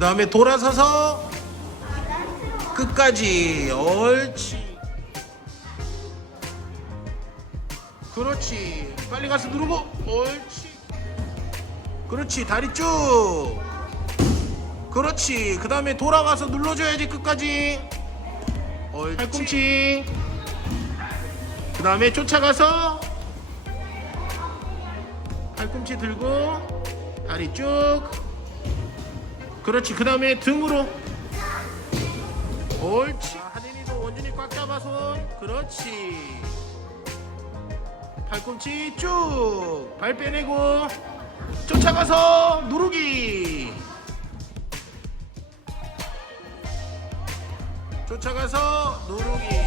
다음에 돌아서서 끝까지 옳지. 그렇지. 빨리 가서 누르고 옳지. 그렇지. 다리 쭉. 그렇지. 그 다음에 돌아가서 눌러줘야지 끝까지. 옳지. 팔꿈치. 그 다음에 쫓아가서 팔꿈치 들고 다리 쭉 그렇지. 그 다음에 등으로. 옳지. 하진이도 원준이 꽉 잡아 손 그렇지. 팔꿈치 쭉 발 빼내고 쫓아가서 누르기. 쫓아가서 누르기